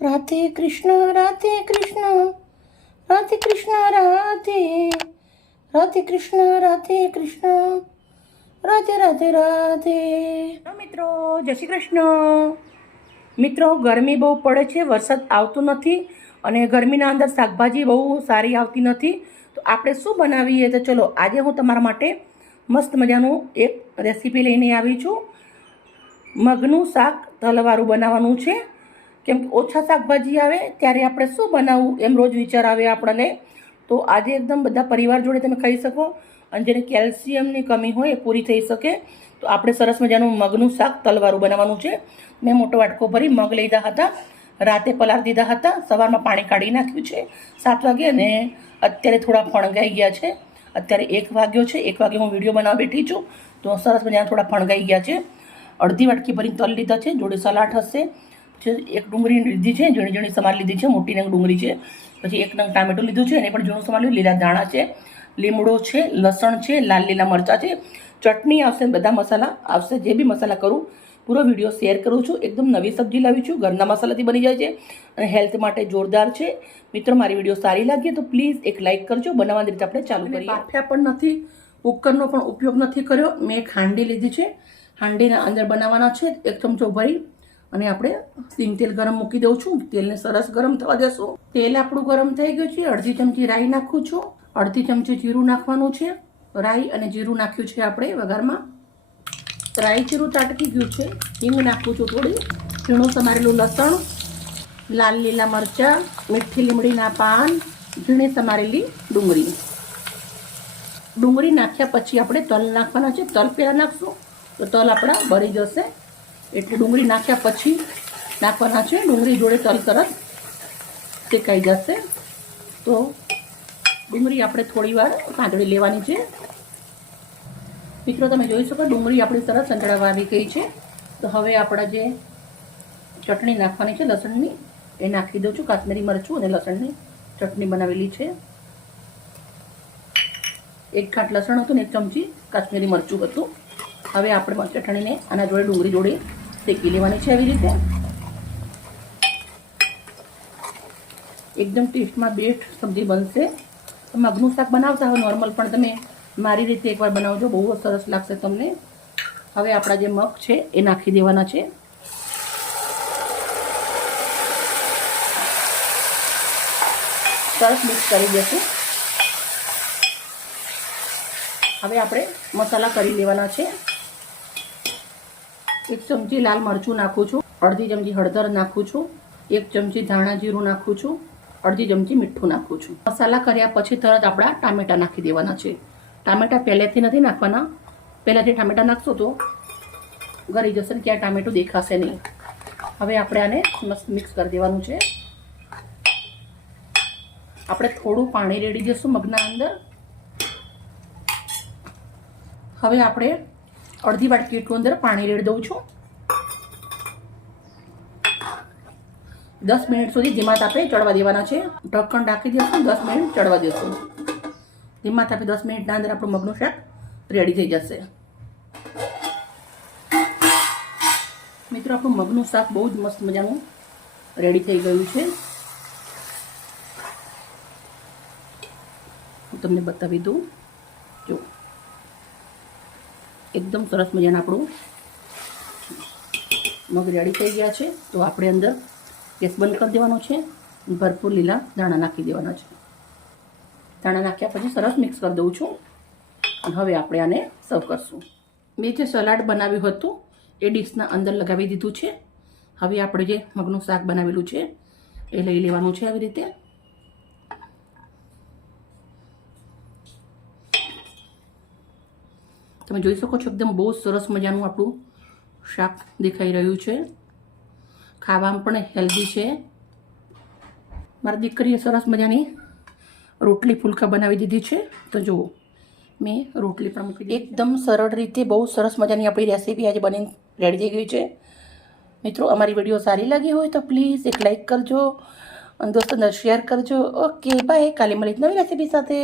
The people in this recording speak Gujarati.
રાધે કૃષ્ણ રાધે કૃષ્ણ રાધે કૃષ્ણ રાધે રાધે કૃષ્ણ રાધે કૃષ્ણ રાધે રાધે રાધે. મિત્રો જય શ્રી કૃષ્ણ. મિત્રો ગરમી બહુ પડે છે, વરસાદ આવતો નથી અને ગરમીના અંદર શાકભાજી બહુ સારી આવતી નથી. તો આપણે શું બનાવીએ? તો ચલો આજે હું તમારા માટે મસ્ત મજાનું એક રેસીપી લઈને આવી છું. મગનું શાક તલવાળું બનાવવાનું છે. કેમ કે ઓછા શાકભાજી આવે ત્યારે આપણે શું બનાવવું એમ રોજ વિચાર આવે આપણને. તો આજે એકદમ બધા પરિવાર જોડે તમે ખાઈ શકો અને જેને કેલ્શિયમની કમી હોય એ પૂરી થઈ શકે. તો આપણે સરસ મજાનું મગનું શાક તલવાળું બનાવવાનું છે. મેં મોટો વાટકો ભરી મગ લીધા હતા, રાતે પલાળી દીધા હતા, સવારમાં પાણી કાઢી નાખ્યું છે 7 વાગે અને અત્યારે થોડા ફણગાઈ ગયા છે. અત્યારે 1 વાગ્યો છે. 1 વાગે હું વિડીયો બનાવવા બેઠી છું તો સરસ મજાના થોડા ફણગાઈ ગયા છે. અડધી વાટકી ભરીને તલ લીધા છે, જોડે સલાડ હશે. પછી એક ડુંગળી લીધી છે, ઝીણી ઝીણી સમારી લીધી છે, મોટી નંગ ડુંગળી છે. પછી 1 નંગ ટામેટું લીધું છે, એને પણ ઝીણું સમાર્યું. લીલા ધાણા છે, લીમડો છે, લસણ છે, લાલ લીલા મરચાં છે, ચટણી આવશે, બધા મસાલા આવશે. જે બી મસાલા કરું પૂરો વિડીયો શેર કરું છું. એકદમ નવી સબ્જી લાવી છું, ઘરના મસાલાથી બની જાય છે અને હેલ્થ માટે જોરદાર છે. મિત્રો મારી વિડીયો સારી લાગી તો પ્લીઝ એક લાઇક કરજો. બનાવવાની રીતે આપણે ચાલુ કરીએ. બાફ્યા પણ નથી, કુકરનો પણ ઉપયોગ નથી કર્યો. મેં એક હાંડી લીધી છે, હાંડીના અંદર બનાવવાના છે. 1 ચમચો ભરી અને આપણે સિંગ તેલ ગરમ મૂકી દઉં છું. તેલને સરસ ગરમ થવા દેશું. તેલ આપણું ગરમ થઈ ગયું છે. અડધી ચમચી રાઈ નાખું છું, અડધી ચમચી જીરું નાખવાનું છે. રાઈ અને જીરું નાખ્યું છે આપણે વઘારમાં. રાઈ જીરું ચાટકી ગયું છે. હિંગ નાખું છું થોડી, ઝીણું સમારેલું લસણ, લાલ લીલા મરચાં, મીઠી લીમડીના પાન, ઝીણી સમારેલી ડુંગળી. ડુંગળી નાખ્યા પછી આપણે તલ નાખવાના છે. તલ પહેલાં નાખશું તો તલ આપણા બળી જશે, એટલે ડુંગળી નાખ્યા પછી નાખવાના છે. ડુંગળી જોડે તલ તરત શેકાઈ જશે. તો ડુંગળી આપણે થોડી વાર સાંતળી લેવાની છે. મિત્રો તમે જોઈ શકો ડુંગળી આપણી સરસ સંતળાવા આવી ગઈ છે. તો હવે આપણા જે ચટણી નાખવાની છે લસણની એ નાખી દઉં છું. કાશ્મીરી મરચું અને લસણની ચટણી બનાવેલી છે. 1 ગાંઠ લસણ હતું ને 1 ચમચી કાશ્મીરી મરચું હતું. હવે આપણે ચટણીને આના જોડે ડુંગળી જોડે શેકી લેવાની છે. આવી રીતે એકદમ ટેસ્ટમાં બેસ્ટ સબ્જી બનશે. મગનું શાક બનાવતા હોય નોર્મલ, પણ તમે મારી રીતે એકવાર બનાવજો, બહુ સરસ લાગશે તમને. હવે આપણા જે મગ છે એ નાખી દેવાના છે. સરસ મિક્સ કરી દઈશું. હવે આપણે મસાલા કરી લેવાના છે. 1 ચમચી લાલ મરચું નાખું છું, અડધી ચમચી હળદર નાખું છું, 1 ચમચી ધાણા જીરું નાખું છું, અડધી ચમચી મીઠું નાખું છું. મસાલા કર્યા પછી તરત આપણા ટામેટા નાખી દેવાના છે. ટામેટા પહેલેથી નથી નાખવાના. પહેલાંથી ટામેટા નાખશો તો ગળી જશે ને ક્યાં ટામેટું દેખાશે નહીં. હવે આપણે આને મસ્ત મિક્સ કરી દેવાનું છે. આપણે થોડું પાણી રેડી દઈશું મગના અંદર. હવે આપણે અડધી વાટકી એટલું અંદર પાણી રેડી દઉં છું. 10 મિનિટ સુધી ધીમા તાપે ચડવા દેવાના છે. ઢક્કણ ઢાંકી દઈશું, 10 મિનિટ ચડવા દઈશું. ધીમા તાપે 10 મિનિટના અંદર આપણું મગનું શાક રેડી થઈ જશે. મિત્રો આપણું મગનું શાક બહુ જ મસ્ત મજાનું રેડી થઈ ગયું છે. હું તમને બતાવી દઉં. જો એકદમ સરસ મજાના આપણું મગ રેડી થઈ ગયા છે. તો આપણે અંદર ગેસ બંધ કરી દેવાનો છે. ભરપૂર લીલા ધાણા નાખી દેવાના છે. ધાણા નાખ્યા પછી સરસ મિક્સ કરી દઉં છું. અને હવે આપણે આને સર્વ કરશું. મેં જે સલાડ બનાવ્યું હતું એ ડીશના અંદર લગાવી દીધું છે. હવે આપણે જે મગનું શાક બનાવેલું છે એ લઈ લેવાનું છે. આવી રીતે તમે જોઈ શકો છો એકદમ બહુ સરસ મજાનું આપણું શાક દેખાઈ રહ્યું છે. ખાવામાં પણ હેલ્ધી છે. મારી દીકરીએ સરસ મજાની રોટલી ફુલકા બનાવી દીધી છે. તો જુઓ મેં રોટલી પણ મૂકી દીધી. એકદમ સરળ રીતે બહુ સરસ મજાની આપણી રેસીપી આજે બનીને રેડી થઈ ગઈ છે. મિત્રો અમારી વિડીયો સારી લાગી હોય તો પ્લીઝ એક લાઇક કરજો અને દોસ્તોને શેર કરજો. Okay bye. કાલે મળીએ નવી રેસીપી સાથે.